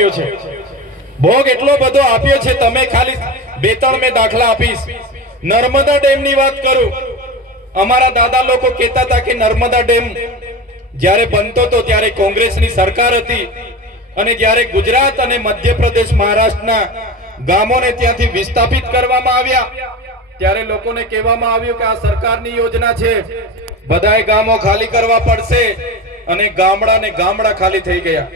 આપ્યો છે, ભોગ એટલો બધો આપ્યો છે। તમે ખાલી બે ત્રણ મેં દાખલા આપીશ। નર્મદા ડેમની વાત કરું, અમારા દાદા લોકો કહેતા હતા કે નર્મદા ડેમ જ્યારે બનતો હતો ત્યારે કોંગ્રેસની સરકાર હતી, અને જ્યારે ગુજરાત અને મધ્યપ્રદેશ મહારાષ્ટ્રના ગામોને ત્યાંથી વિસ્થાપિત કરવામાં આવ્યા ત્યારે લોકોને કહેવામાં આવ્યું કે આ સરકારની યોજના છે, બધાએ ગામો ખાલી કરવા પડશે, અને ગામડા ખાલી થઈ ગયા।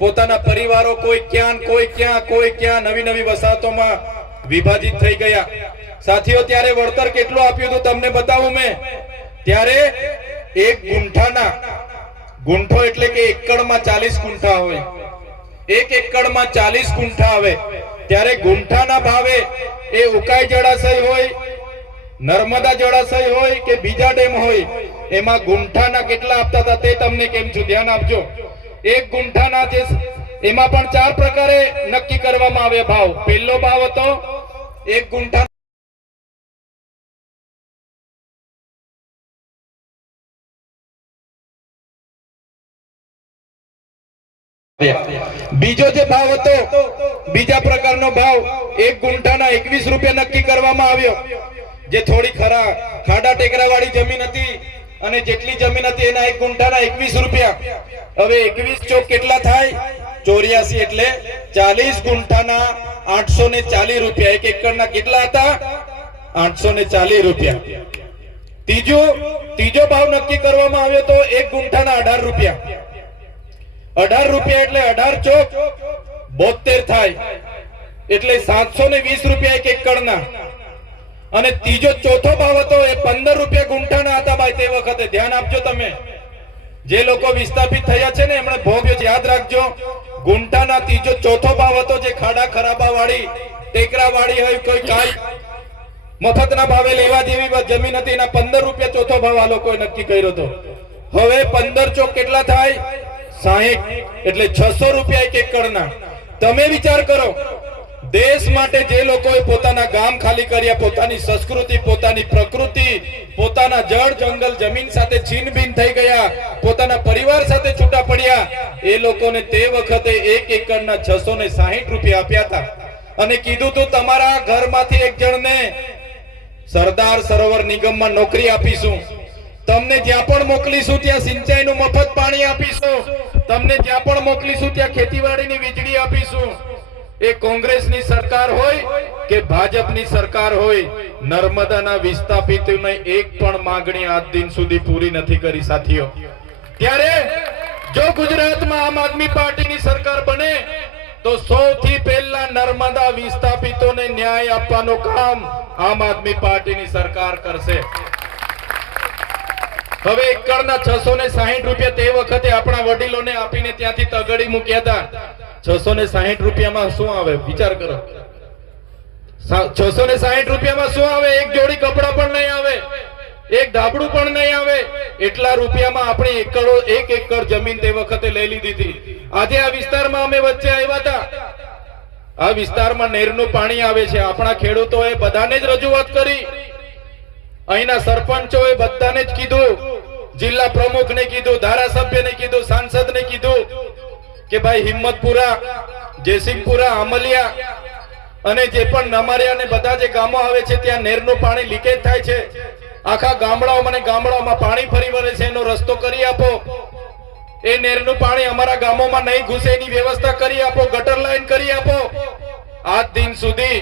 પોતાના પરિવારો કોઈ ક્યાં નવી નવી વસાહતોમાં વિભાજિત થઈ ગયા। સાથીઓ, ત્યારે વળતર કેટલું આપ્યું હતું તમને બતાવું મેં। ત્યારે એક ગુંઠો એટલે કે એકડમાં 40 ગુંઠા હોય, એક એકડમાં 40 ગુંઠા આવે, ત્યારે ગુંઠાના ભાવે એ ઉકાઈ જળાશય હોય, નર્મદા જળાશય હોય કે બીજા ડેમ હોય, એમાં ગુંઠાના કેટલા આપતા હતા તે તમને કેમ છું, ધ્યાન આપજો। એક ગુંઠાના જે એમાં પણ 4 પ્રકારે નક્કી કરવામાં આવે ભાવ। પહેલો ભાવ હતો એક ગુંઠા, બીજો જે ભાવ હતો, બીજા પ્રકારનો ભાવ એક ગુંઠાના 21 રૂપિયા નક્કી કરવામાં આવ્યો। જે થોડી ખાડા ટેકરા વાળી જમીન હતી અને જેટલી જમીન હતી એના એક ગુંઠાના 21 રૂપિયા। હવે 21 ચોક કેટલા થાય? 84, એટલે 40 ગુંઠાના 840 રૂપિયા। એક એકડના કેટલા હતા? 840 રૂપિયા। ત્રીજો ભાવ નક્કી કરવામાં આવ્યો તો એક ગુંઠાના 18 રૂપિયા। 18 રૂપિયા એટલે 18 ચોક 72 થાય, એટલે 720 રૂપિયા એક એકડના। અને ચોથો ભાવ હતો એ 15 રૂપિયા ગુંઠાના હતા ભાઈ તે વખતે। ધ્યાન આપજો તમે, જે લોકો વિસ્થાપિત થયા છે ને એમણે ભોગ્યો છે, યાદ રાખજો। ગુંઠાના ચોથો ભાવ હતો જે ખાડા ખરાબા વાળી ટેકરા વાળી હોય, કોઈ કાઈ મફતના ભાવે લેવા જેવી જમીન હતી, એના 15 રૂપિયા ચોથો ભાવ આ લોકોએ નક્કી કર્યો હતો। હવે 15 ચોક કેટલા થાય? 60, એટલે 600 રૂપિયા એક એકડના। તમે વિચાર કરો, દેશ માટે જે લોકોએ પોતાના ગામ ખાલી કર્યા, પોતાની સંસ્કૃતિ, પોતાની પ્રકૃતિ, પોતાના જળ જંગલ જમીન સાથે છીનભીન થઈ ગયા, પોતાના પરિવાર સાથે છૂટા પડ્યા, એ લોકોને તે વખતે એક એકડના 660 રૂપિયા આપ્યા હતા, અને કીધું તું તમારા ઘરમાંથી એક જણને સરદાર સરોવર નિગમમાં નોકરી આપીશું, તમને જ્યાં પણ મોકલીશું ત્યાં સિંચાઈનું મફત પાણી આપીશું, તમને જ્યાં પણ મોકલીશું ત્યાં ખેતીવાડીની વીજળી આપીશું। એ કોંગ્રેસની સરકાર હોય કે ભાજપની સરકાર હોય, નર્મદાના વિસ્થાપિતોને એક પણ માંગણી આજ દિન સુધી પૂરી નથી કરી સાથીઓ। ત્યારે જો ગુજરાતમાં આમ આદમી પાર્ટીની સરકાર બને તો સૌથી પહેલા નર્મદા વિસ્થાપિતોને ન્યાય આપવાનું કામ આમ આદમી પાર્ટીની સરકાર કરશે। હવે એકડના 660 રૂપિયા તે વખતે આપણા વડીલોને આપીને ત્યાંથી તગડી મૂક્યા હતા। 660 રૂપિયામાં શું આવે વિચાર કરો? 660 રૂપિયામાં શું આવે? એક જોડી કપડા પણ નહીં આવે, એક ધાબળું પણ નહીં આવે। એટલા રૂપિયામાં આપણે એક એકડ જમીન તે વખતે લઈ લીધી હતી। આજે આ વિસ્તારમાં અમે વચ્ચે આવ્યા હતા, આ વિસ્તારમાં નહેરનું પાણી આવે છે। આપણા ખેડૂતોએ બધાને જ રજૂઆત કરી, અહીંના સરપંચોએ બધાને જ કીધું, જિલ્લા પ્રમુખને કીધું, ધારાસભ્યને કીધું, સાંસદને કીધું કે ભાઈ હિંમતપુરા, જયસિંહપુરા, અમલિયા અને જે પણ નમારિયા ને બધા જે ગામો આવે છે ત્યાં નહેરનું પાણી લીકેજ થાય છે, આખા ગામડાઓમાં પાણી ફરી વળે છે, એનો રસ્તો કરી આપો। એ નહેરનું પાણી અમારા ગામોમાં નહીં ઘૂસે એની વ્યવસ્થા કરી આપો, ગટર લાઈન કરી આપો। આજ દિન સુધી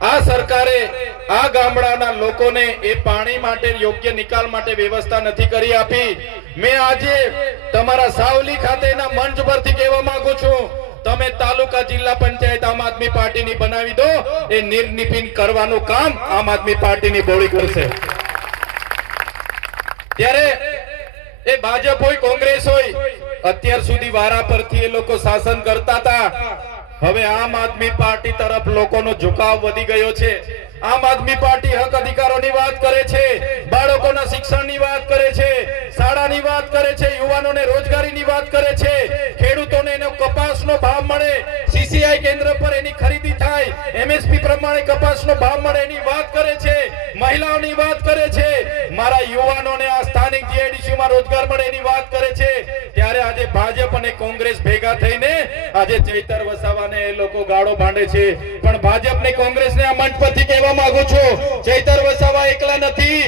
આ સરકારે આ ગામડાના લોકોને એ પાણી માટે યોગ્ય નિકાલ માટે વ્યવસ્થા નથી કરી આપી। મેં આજે તમારા સાવલી ખાતેના મંચ પરથી કહેવા માંગુ છું, તમે તાલુકા જિલ્લા પંચાયત આમ આદમી પાર્ટીની બનાવી દો, એ નિર્નિપિન કરવાનું કામ આમ આદમી પાર્ટીની બોડી કરશે। ત્યારે એ ભાજપ હોય કોંગ્રેસ હોય, અત્યાર સુધી વારા પરથી એ લોકો શાસન કરતા હતા, હવે આમ આદમી પાર્ટી તરફ લોકોનો ઝુકાવ વધી ગયો છે। આમ આદમી પાર્ટી હક અધિકારોની વાત કરે છે, બાળકોના શિક્ષણની વાત કરે છે, શાળાની વાત કરે છે, યુવાનોને રોજગારીની વાત કરે છે, ખેડૂતોને એનો કપાસનો ભાવ મળે, સીસીઆઈ કેન્દ્ર પર એની ખરીદી થાય, એમએસપી પ્રમાણે કપાસનો ભાવ મળે એની વાત કરે છે, મહિલાઓની વાત કરે છે, મારા યુવાનોને આ સ્થાનિક જીઆઈડીસી માં રોજગાર મળે એની વાત કરે છે. ત્યારે આજે ભાજપ અને કોંગ્રેસ ભેગા થઈને આજે ચૈતર વસાવાને એ લોકો ગાળો ભાંડે છે. પણ ભાજપ ને કોંગ્રેસને આ મંચ પરથી કહેવા માંગુ છું, ચૈતર વસાવા એકલા નથી.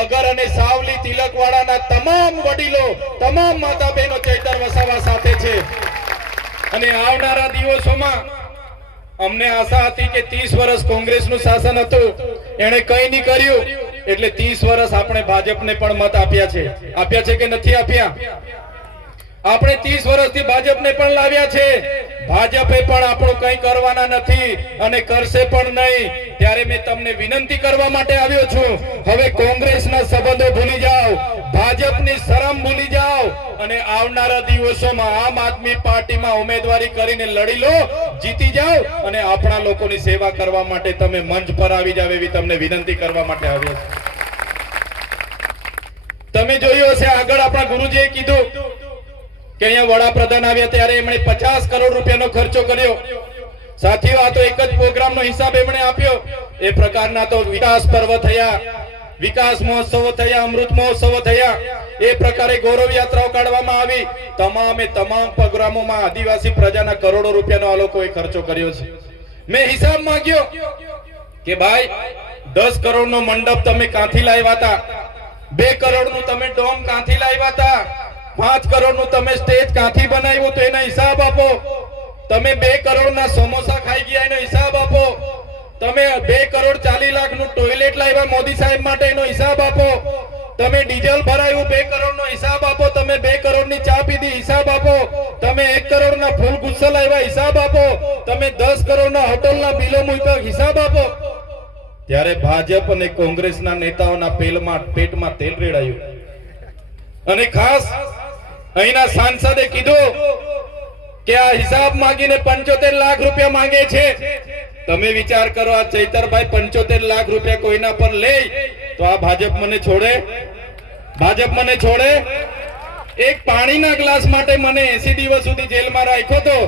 અગર અને સાવલી તિલકવાડાના તમામ વડીલો, તમામ માતા બહેનો ચૈતર વસાવા સાથે છે. અને આવનારા દિવસોમાં અમને આશા હતી કે 30 વર્ષ કોંગ્રેસનું શાસન હતું, એને કંઈ નહીં કર્યું, એટલે 30 વર્ષ આપણે ભાજપને પણ મત આપ્યા છે કે નથી આપ્યા? આપણે 30 વર્ષથી ભાજપને પણ લાવ્યા છે. ભાજપે પણ આપણું કંઈ કરવાના નથી અને કરશે પણ નહીં. ત્યારે મેં તમને વિનંતી કરવા માટે આવ્યો છું, હવે કોંગ્રેસના સંબંધો ભૂલી જાઓ, ભાજપની શરમ ભૂલી જાઓ અને આવનારા દિવસોમાં આમ આદમી પાર્ટીમાં ઉમેદવારી કરીને લડી લો, જીતી જાઓ અને આપણા લોકોની સેવા કરવા માટે તમે મંચ પર આવી જાવ એવી તમને વિનંતી કરવા માટે આવ્યો છું. તમે જોયું હશે આગળ આપણા ગુરુજીએ કીધું કે અહીંયા વડાપ્રધાન આવ્યા ત્યારે એમણે 50 કરોડ રૂપિયાનો ખર્ચો કર્યો. સાથીઓ, આ તો એક જ પ્રોગ્રામનો હિસાબ એમણે આપ્યો. એ પ્રકારના તો વિકાસ પર્વ થયા, વિકાસ મહોત્સવો થયા, અમૃત મહોત્સવો થયા, એ પ્રકારે ગૌરવ યાત્રાઓ કાઢવામાં આવી. તમામ પ્રોગ્રામોમાં આદિવાસી પ્રજાના કરોડો રૂપિયાનો આ લોકોએ ખર્ચો કર્યો છે. મેં હિસાબ માંગ્યો કે ભાઈ 10 કરોડનો મંડપ તમે ક્યાંથી લાવ્યા હતા? 2 કરોડનું તમે ડોમ ક્યાંથી લાવ્યા હતા? 5 કરોડનું તમે સ્ટેજ ક્યાંથી બનાવ્યું? તો એનો હિસાબ આપો. તમે 2 કરોડના સમોસા ખાઈ ગયા એનો હિસાબ આપો. તમે 2 કરોડ 40 લાખનું ટોયલેટ લાવ્યા મોદી સાહેબ માટે એનો હિસાબ આપો. તમે ડીઝલ ભરાયું 2 કરોડનો હિસાબ આપો. તમે 2 કરોડની ચા પીધી હિસાબ આપો. તમે 1 કરોડના ફૂલ ગુસ્સા લાવ્યા હિસાબ આપો. તમે 10 કરોડના હોટલના બિલો મૂક્યા હિસાબ આપો. ત્યારે ભાજપ અને કોંગ્રેસના નેતાઓના પેટમાં તેલ રેડાયું અને ખાસ અહીંના સાંસદે કીધું કે આ હિસાબ માંગીને 75 લાખ રૂપિયા માંગે છે. તમે વિચાર કરો, આ ચૈતરભાઈ 75 લાખ રૂપિયા કોઈના પર લે તો આ ભાજપ મને છોડે? ભાજપ મને છોડે? એક પાણીના ગ્લાસ માટે મને 80 દિવસ સુધી જેલમાં રાખ્યો તો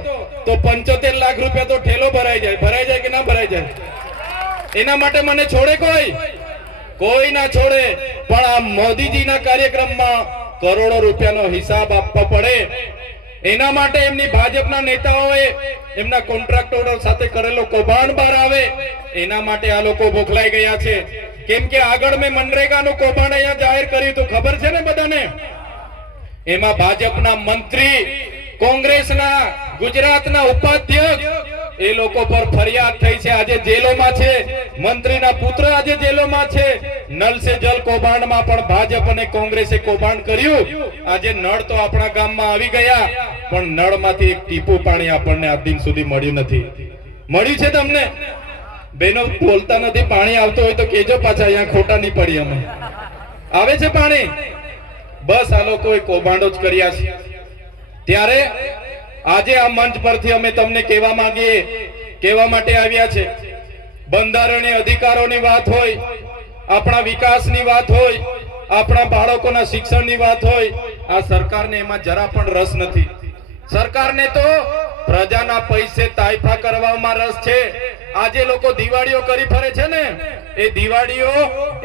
75 લાખ રૂપિયા તો ઠેલો ભરાઈ જાય કે ના ભરાઈ જાય? એના માટે મને છોડે કોઈ ના છોડે. પણ આ મોદીજીના કાર્યક્રમમાં કરોડો રૂપિયાનો હિસાબ આપવો પડે, એના માટે એમની ભાજપના નેતાઓએ એમના કોન્ટ્રાક્ટરો સાથે કરેલો કૌભાંડ બહાર આવે, એના માટે આ લોકો બોખલાઈ ગયા છે. કેમ કે આગળ મેં મનરેગાનું કૌભાંડ અહીંયા જાહેર કર્યું તો ખબર છે ને બધાને? એમાં ભાજપના મંત્રી, કોંગ્રેસના ગુજરાતના ઉપાધ્યક્ષ, એ લોકો પર ફરિયાદ થઈ છે, આજે જેલોમાં છે. મંત્રીના પુત્ર આજે જેલોમાં છે. નલ સે જલ કૌભાંડમાં પણ ભાજપ અને કોંગ્રેસે કૌભાંડ કર્યું. આજે નળ તો આપણા ગામમાં આવી ગયા, પણ નળમાંથી એક ટીપું પાણી આપણને આજ દિન સુધી મળ્યું નથી. મળ્યું છે તમને? બેનો બોલતા નથી. પાણી આવતું હોય તો કેજો પાછા, અહીંયા ખોટા નહીં પડી. અમે આવે છે પાણી? બસ આ લોકોએ કૌભાંડો જ કર્યા છે. ત્યારે આજે આ મંચ પરથી અમે તમને કહેવા માટે આવ્યા છે, બંધારણીય અધિકારોની વાત હોય, આપણા વિકાસની વાત હોય, આપણા બાળકોના શિક્ષણની વાત હોય, આ સરકારને એમાં જરા પણ રસ નથી. સરકારને તો પ્રજાના પૈસે તાઇફા કરવામાં રસ છે. આજે લોકો દિવાળીઓ કરી ફરે છે ને, એ દિવાળીઓ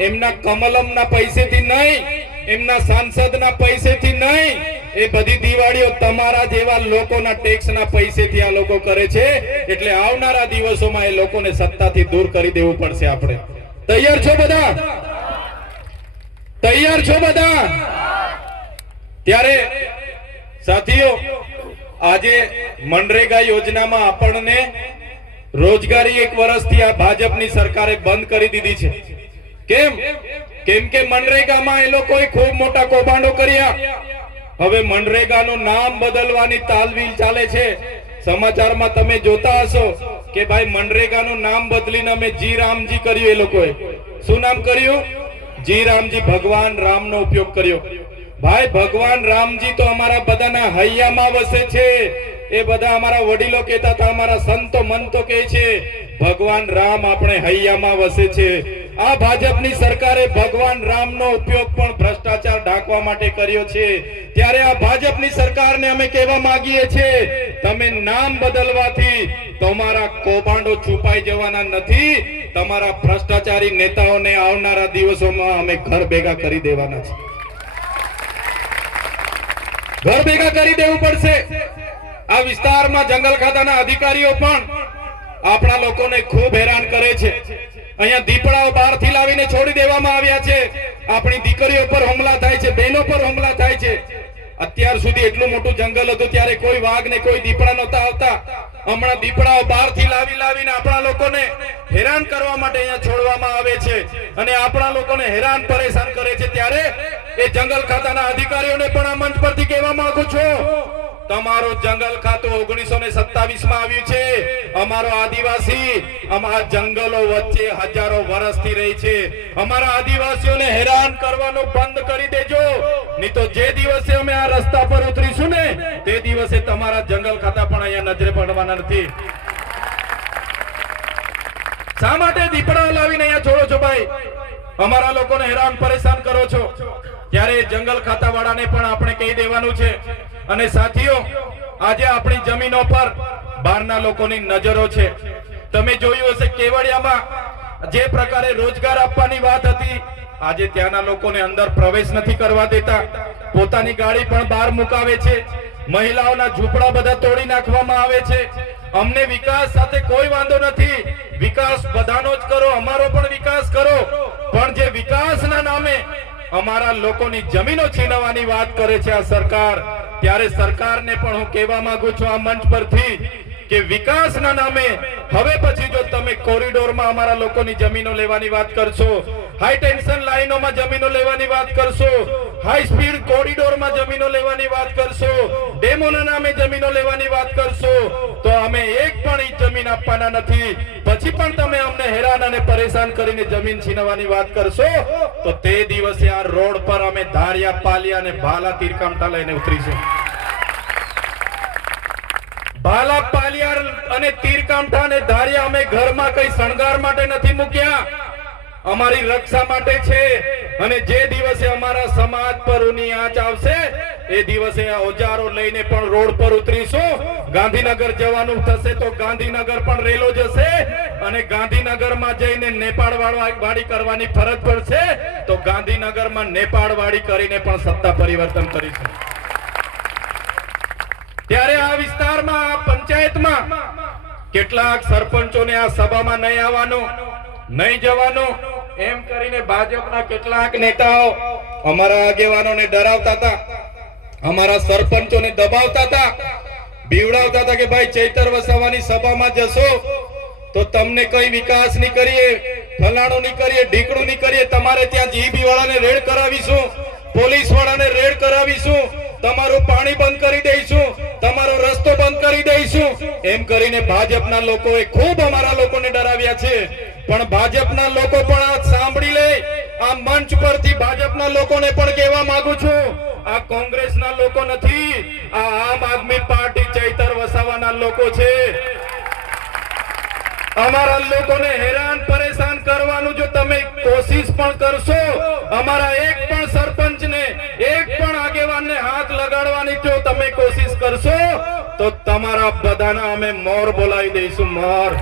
એમના કમલમના પૈસેથી નહીં, એમના સાંસદના પૈસેથી નહીં, એ બધી દિવાળીઓ તમારા જેવા લોકોના ટેક્સના પૈસેથી આ લોકો કરે છે. એટલે આવનારા દિવસોમાં એ લોકોને સત્તાથી દૂર કરી દેવું પડશે. આપણે તૈયાર છો બધા? તૈયાર છો બધા? ત્યારે સાથીઓ, આજે મનરેગા યોજનામાં આપણને રોજગારી 1 વર્ષથી આ ભાજપની સરકારે બંધ કરી દીધી છે. કેમ કે મનરેગામાં એ લોકોએ ખૂબ મોટા કૌભાંડો કર્યા. હવે મનરેગાનું નામ બદલવાની તાલવીલ ચાલે છે. સમાચારમાં તમે જોતા હશો કે ભાઈ મનરેગાનું નામ બદલીને અમે જી રામજી કર્યું. એ લોકોએ શું નામ કર્યું? જી રામજી. ભગવાન રામનો ઉપયોગ કર્યો. ભાઈ ભગવાન રામજી તો અમારા બધાના હૈયામાં વસે છે. એ બધા અમારા વડીલો કહેતા હતા, અમારા સંતો મંતો કહે છે ભગવાન રામ આપણે હૈયામાં વસે છે. આ ભાજપની સરકારે ભગવાન રામનો ઉપયોગ પણ ભ્રષ્ટાચાર ઢાંકવા માટે કર્યો છે. ત્યારે આ ભાજપની સરકારને અમે કહેવા માંગીએ છીએ, તમે નામ બદલવાથી તમારા કૌભાંડો છુપાઈ જવાના નથી. તમારા ભ્રષ્ટાચારી નેતાઓને આવનારા દિવસોમાં અમે ઘર ભેગા કરી દેવાના છે. ઘર ભેગા કરી દેવું પડશે. આ વિસ્તારમાં જંગલ ખાતાના અધિકારીઓ પણ આપણા લોકોને ખૂબ હેરાન કરે છે. અહીંયા દીપડાઓ બહારથી લાવીને છોડી દેવામાં આવ્યા છે. આપણી દીકરીઓ પર હુમલા થાય છે, બહેનો પર હુમલા થાય છે. અત્યાર સુધી એટલું મોટું જંગલ હતું ત્યારે કોઈ વાઘ ને કોઈ દીપડા નહોતા આવતા. હમણાં દીપડાઓ બહારથી લાવીને આપણા લોકોને હેરાન કરવા માટે અહીંયા છોડવામાં આવે છે અને આપણા લોકોને હેરાન પરેશાન કરે છે. ત્યારે એ જંગલ ખાતાના અધિકારીઓને પણ આ મંચ પરથી કહેવા માંગુ છું, તમારું જંગલ ખાતું 1927 માં આવ્યું છે. અમારો આદિવાસી અમારા જંગલો વચ્ચે હજારો વર્ષથી રહી છે. અમારા આદિવાસીઓને હેરાન કરવાનું બંધ કરી દેજો, નહીં તો જે દિવસે અમે આ રસ્તા પર ઉતરીશું ને તે દિવસે તમારા જંગલ ખાતા પણ અહીંયા નજરે પડવાના નથી. શા માટે દીપડા લાવીને અહીંયા છોડો છો ભાઈ? અમારા લોકોને હેરાન પરેશાન કરો છો. ત્યારે જંગલ ખાતા વાળાને પણ આપણે કહી દેવાનું છે. અને સાથીઓ, આજે આપણી જમીનો પર બહારના લોકોની નજરો છે. તમે જોયું હશે કેવડિયામાં જે પ્રકારે રોજગાર આપવાની વાત હતી, આજે ત્યાંના લોકોને અંદર પ્રવેશ નથી કરવા દેતા. પોતાની ગાડી પણ બહાર મુકાવે છે. મહિલાઓના ઝૂંપડા બધા તોડી નાખવામાં આવે છે. અમને વિકાસ સાથે કોઈ વાંધો નથી, વિકાસ બધાનો જ કરો, અમારો પણ વિકાસ કરો. પણ જે વિકાસના નામે અમારા લોકોની જમીનો છીનવવાની વાત કરે છે આ સરકાર, ત્યારે સરકારને પણ હું કહેવા માંગુ છું આ મંચ પરથી કે વિકાસના નામે હવે પછી જો તમે કોરિડોરમાં અમારા લોકોની જમીનો લેવાની વાત કરશો, હાઈ ટેન્શન લાઈનોમાં જમીનો લેવાની વાત કરશો, હાઈ સ્પીડ કોરિડોરમાં જમીનો લેવાની વાત કરશો, ડેમોના નામે જમીનો લેવાની વાત કરશો, તો અમે એક પણ ઇંચ જમીન આપવાના નથી. પછી પણ તમે અમને હેરાન અને પરેશાન કરીને જમીન છીનવવાની વાત કરશો તો તે દિવસે આ રોડ પર અમે ધારિયા, પાલિયા અને ભાલા તીરકામઠા લઈને ઉતરીશું. ભાલા, પાલિયા અને તીરકામઠા અને ધારિયા અમે ઘરમાં કઈ શણગાર માટે નથી મૂક્યા, અમારી રક્ષા માટે છે. અને જે દિવસે અમારા સમાજ પર ઊની આંચ આવશે એ દિવસે આ ઓજારો લઈને પણ રોડ પર ઉતરીશું. ગાંધીનગર જવાનું થશે તો ગાંધીનગર પણ રેલો જશે અને ગાંધીનગરમાં જઈને નેપાળ વાળી કરવાની ફરજ પડશે તો ગાંધીનગરમાં નેપાળ વાળી કરીને પણ સત્તા પરિવર્તન કરીશું. ત્યારે આ વિસ્તારમાં, આ પંચાયતમાં કેટલાક સરપંચોને આ સભામાં નહીં આવવાનું, નહીં જવાનું એમ કરીને ભાજપના કેટલાક નેતાઓ અમારા આગેવાનોને ડરાવતા હતા, અમારા સરપંચોને દબાવતા હતા, બીવડાવતા હતા કે ભાઈ ચૈતર વસાવાની સભામાં જશો તો તમને કઈ વિકાસ નહીં કરીએ, ફલાણું નહીં કરીએ, ઢીકડું નહીં કરીએ, તમારે ત્યાં જીબી વાળાને રેડ કરાવીશું, પોલીસ વાળાને રેડ કરાવીશું, તમારું પાણી બંધ કરી દઈશું, તમારો રસ્તો બંધ કરી દઈશું એમ કરીને ભાજપના લોકોએ ખૂબ અમારા લોકોને ડરાવ્યા છે. પણ ભાજપના લોકો પણ આ સાંભળી લે. આ મંચ પરથી ભાજપના લોકોને પણ કહેવા માંગુ છું, આ કોંગ્રેસના લોકો નથી, આ આમ આદમી પાર્ટી ચૈતર વસાવાના લોકો છે. અમારા લોકોને હેરાન પરેશાન કરવાનું જો તમે કોશિશ પણ કરશો, અમારા એક પણ સરપંચને, એક પણ આગેવાનને હાથ લગાડવાની જો તમે કોશિશ કરશો તો તમારા બધાના અમે મોર બોલાવી દઈશું, મોર.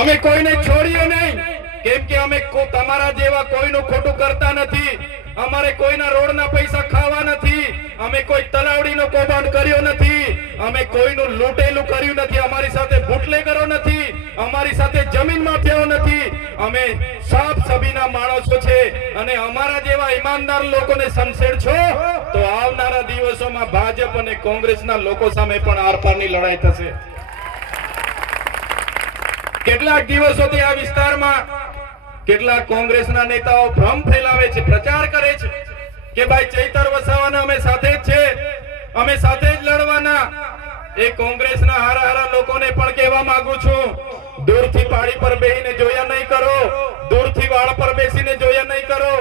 અમે કોઈને છોડીએ નહીં, કેમ કે અમે તમારા જેવા કોઈનું ખોટું કરતા નથી. અમારે કોઈના રોડના પૈસા ખાવા નથી, અમે કોઈ તલાવડીનો કૌભાંડ કર્યો નથી, અમે કોઈનું લૂંટેલું કર્યું નથી, અમારી સાથે બુટલેગરો નથી, અમારી સાથે જમીન માફિયાઓ નથી. અમે સાફ સબીના માણસો છે અને અમારા જેવા ઈમાનદાર લોકોને સંસેડશો તો આવનારા દિવસોમાં ભાજપ અને કોંગ્રેસના લોકો સામે પણ આરપારની લડાઈ થશે. કેટલાક દિવસોથી આ વિસ્તારમાં કેટલાક કોંગ્રેસના નેતાઓ ભ્રમ ફેલાવે છે, પ્રચાર કરે છે કે ભાઈ ચૈતર વસાવાના અમે સાથે જ છે, અમે સાથે જ લડવાના. એ કોંગ્રેસના હારા હારા લોકોને પણ કહેવા માંગુ છું, દૂરથી પાડી પર બેસીને જોયા નહીં કરો, દૂરથી વાળ પર બેસીને જોયા નહીં કરો.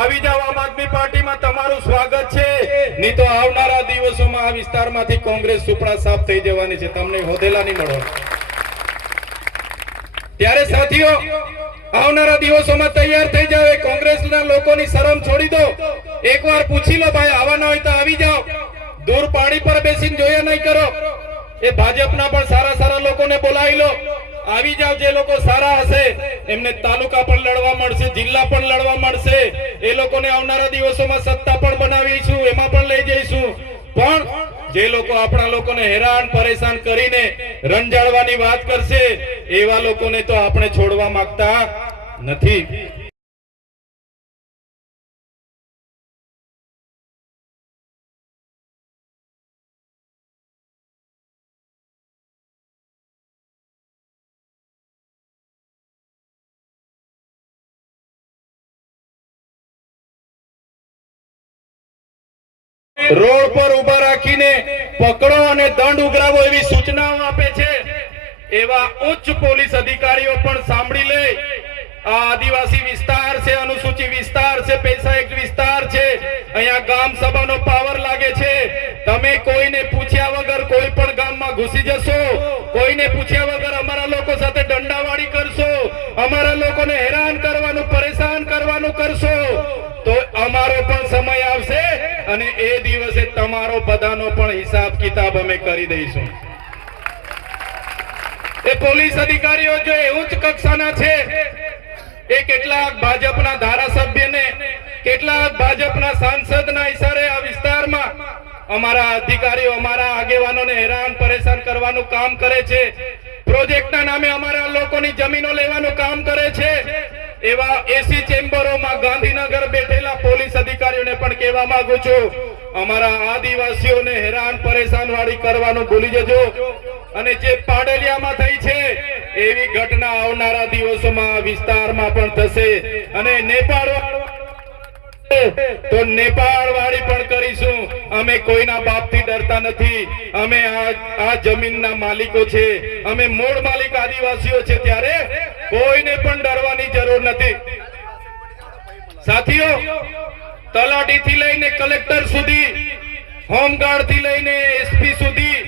આવી જાવ, આમ આદમી પાર્ટીમાં તમારું સ્વાગત છે. નહીં તો આવનારા દિવસોમાં આ વિસ્તારમાંથી કોંગ્રેસ સુપડા સાફ થઈ જવાની છે, તમને હોદેલા નહીં મળો. ત્યારે સાથીઓ, આવનારા દિવસોમાં તૈયાર થઈ જાવ. કોંગ્રેસના લોકોની શરમ છોડી દો. એકવાર પૂછી લો, ભાઈ આવવાના હોય તો આવી જાઓ, દૂર પાડી પર બેસીને જોયા નહીં કરો. એ ભાજપના પણ સારા સારા લોકોને બોલાવી લો, આવી જાવ. જે લોકો સારા હશે એમને તાલુકા પણ લડવા મળશે, જિલ્લા પણ લડવા મળશે. એ લોકોને આવનારા દિવસોમાં સત્તા પણ બનાવીશું, એમાં પણ લઈ જઈશું. પણ જે લોકો આપણા લોકોને હેરાન પરેશાન કરીને રંજાડવાની વાત કરશે, એવા લોકોને તો આપણે છોડવા માંગતા નથી. રોડ પર ઉભા રાખીને પકડો અને દંડ ઉઘરાવો એવી સૂચનાઓ આપે છે. એવા ઉચ્ચ પોલીસ અધિકારીઓ પણ સાંભળી લે. આ આદિવાસી વિસ્તાર છે, અનુસૂચિત વિસ્તાર છે, પૈસા એક વિસ્તાર છે. અહીંયા ગામ સભાનો પાવર લાગે છે. તમે કોઈને પૂછ્યા વગર કોઈ પણ ગામમાં ઘૂસી જશો, કોઈને પૂછ્યા વગર અમારા લોકો સાથે દંડાવાળી કરશો, અમારા લોકોને હેરાન કરવાનું પરેશાન કરવાનું કરશો, તો અમારો પણ સમય આવશે અને એ દિવસે તમારો બધાનો પણ હિસાબ કિતાબ અમે કરી દઈશું. એ પોલીસ અધિકારીઓ જો ઉચ્ચ કક્ષાના છે, એ કેટલાક ભાજપના ધારાસભ્યને, કેટલાક ભાજપના સાંસદના ઈશારે આ વિસ્તારમાં અમારા અધિકારીઓ, અમારા આગેવાનોને હેરાન પરેશાન કરવાનું કામ કરે છે. પ્રોજેક્ટના નામે અમારા લોકોની જમીનો લેવાનું કામ કરે છે. એવા એસી ચેમ્બરોમાં ગાંધીનગર બેઠેલા પોલીસ અધિકારીઓને પણ કહેવા માંગુ છું, અમારા આદિવાસીઓને હેરાન પરેશાન વાળી કરવાનું ભૂલી જજો. અને જે પાડલિયામાં થઈ છે એવી ઘટના આવનારા દિવસોમાં વિસ્તારમાં પણ થશે. અને નેપાળ તો નેપાળ વાળી પણ કરીશું. અમે કોઈના બાપથી ડરતા નથી. અમે આ જમીનના માલિકો છે, અમે મૂળ માલિક આદિવાસીઓ છે, ત્યારે કોઈને પણ ડરવાની જરૂર નથી. સાથીઓ, તલાટી થી લઈને કલેક્ટર સુધી, હોમગાર્ડ થી લઈને એસપી સુધી,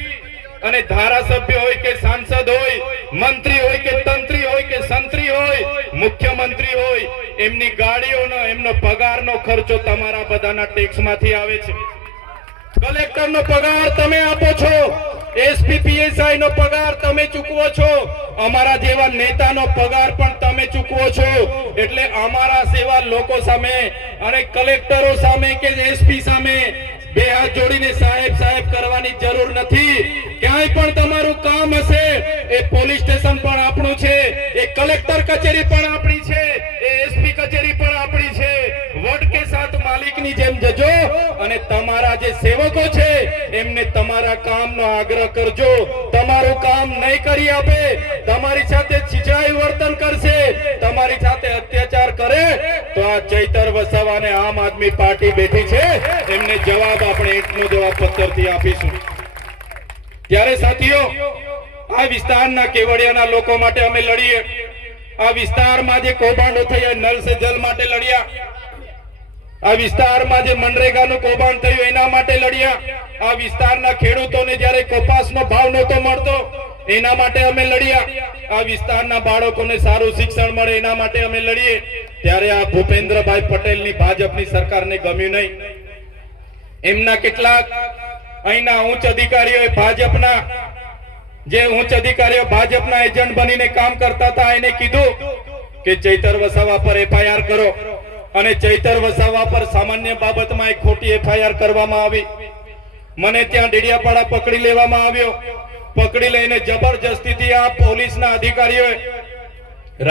અને ધારાસભ્ય હોય કે સાંસદ હોય, મંત્રી હોય કે તંત્રી હોય કે સંત્રી હોય, મુખ્યમંત્રી હોય, એમની ગાડીઓનો, એમનો પગારનો ખર્ચો તમારા બધાના ટેક્સમાંથી આવે છે. કલેક્ટરનો પગાર તમે આપો છો, એસપી પીએસઆઈ નો પગાર તમે ચૂકવો છો, અમારા જેવા નેતાનો પગાર પણ તમે ચૂકવો છો. એટલે અમારા સેવા લોકો સામે અને કલેક્ટરો સામે કે એસપી સામે બે હાથ જોડીને સાહેબ સાહેબ કરવાની જરૂર નથી. ક્યાંય પણ તમારું કામ હશે, એ પોલીસ સ્ટેશન પણ આપણું છે, એ કલેક્ટર કચેરી પણ આપણી છે, એ એસપી કચેરી પણ આપણી છે. વડ કે સાથ માલિકની જેમ જજો અને તમારા જે સેવકો છે એમને તમારા કામનો આગ્રહ કરજો. તમારું કામ નહીં કરી આપે, તમારી સાથે છીછાઈ વર્તન કરશે, તમારી સાથે અત્યાચાર કરે, તો આ ચૈતર વસાવાને આમ આદમી પાર્ટી બેઠી છે, એમને જવાબ આપણે એકનો જવાબ પત્રથી આપીશું. ત્યારે સાથીઓ, આ વિસ્તારના કેવડિયાના લોકો માટે અમે લડીએ. આ વિસ્તારમાં જે કૌભાંડો થયા, નલ સે જલ માટે લડ્યા. આ વિસ્તારમાં જે મનરેગાનું કૌભાંડ થયું એના માટે લડ્યા. આ વિસ્તારના ખેડૂતોને જ્યારે કપાસનો ભાવ નહોતો મળતો એના માટે અમે લડ્યા. આ વિસ્તારના બાળકોને સારું શિક્ષણ મળે એના માટે અમે લડીએ. ત્યારે આ ભૂપેન્દ્રભાઈ પટેલની ભાજપની સરકારને ગમ્યું નહીં. એમના કેટલાક અહીંના ઉચ્ચ અધિકારીઓ, ભાજપના જે ઉચ્ચ અધિકારીઓ ભાજપના એજન્ટ બનીને કામ કરતા હતા, એને કીધું કે ચૈતર વસાવા પર એફઆઈઆર કરો. અને ચૈતર વસાવા પર સામાન્ય બાબતમાં એક ખોટી એફઆઈઆર કરવામાં આવી. મને ત્યાં ડેડિયાપાડા પકડી લેવામાં આવ્યો. પકડી લઈને જબરજસ્તીથી આ પોલીસના અધિકારીઓએ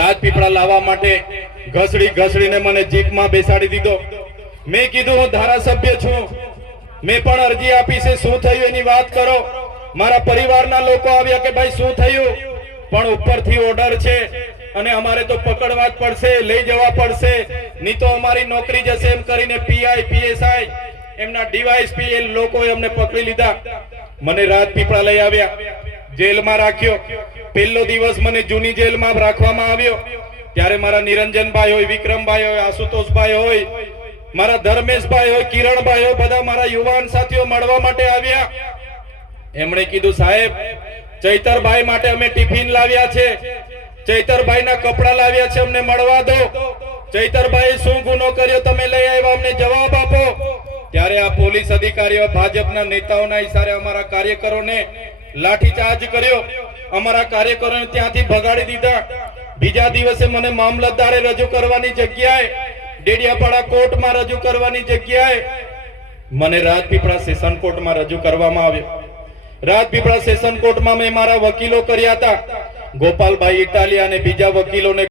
રાજપીપળા લાવવા માટે ઘસડીને મને જીપમાં બેસાડી દીધો. મેં કીધું હું ધારાસભ્ય છું, મેં પણ અરજી આપી છે, શું થયું એની વાત કરો. મારા પરિવારના લોકો આવ્યા કે ભાઈ શું થયું, પણ ઉપરથી ઓર્ડર છે અને અમારે તો પકડવા જ પડશે, લઈ જવા પડશે, નહીં તો અમારી નોકરી જશે એમ કરીને પીઆઈ પીએસઆઈ એમના ડીવાયએસપી લોકોએ અમને પકડી લીધા. મને રાજપીપળા લઈ આવ્યા, જેલમાં રાખ્યો. પહેલો દિવસ મને જૂની જેલમાં રાખવામાં આવ્યો. ત્યારે મારા નિરંજનભાઈ હોય, વિક્રમભાઈ હોય, આશુતોષભાઈ હોય, મારા ધર્મેશભાઈ હોય, કિરણભાઈ હોય, બધા મારા યુવાન સાથીઓ મળવા માટે આવ્યા. એમણે કીધું, સાહેબ ચૈતરભાઈ માટે અમે ટિફિન લાવ્યા છે, ચૈતરભાઈના કપડા લાવ્યા છે, અમને મળવા દો. ચૈતરભાઈ શું ગુનો કર્યો તમે લઈ આવ્યા, અમને જવાબ આપો. ત્યારે આ પોલીસ અધિકારીઓ ભાજપના નેતાઓના ઈશારે અમારા કાર્યકરોને લાઠીચાર્જ કર્યો, અમારા કાર્યકરોને ત્યાંથી ભગાડી દીધા. બીજા દિવસે મને મામલતદારે રજૂ કરવાની જગ્યાએ, ડેડિયાપાડા કોર્ટમાં રજૂ કરવાની જગ્યાએ મને રાજપીપળા સેશન કોર્ટમાં રજૂ કરવામાં આવ્યો. રાજપીપળા સેશન કોર્ટમાં મેં મારા વકીલો કર્યા હતા, ગોપાલભાઈ ઇટાલિયા અને બીજા વકીલોને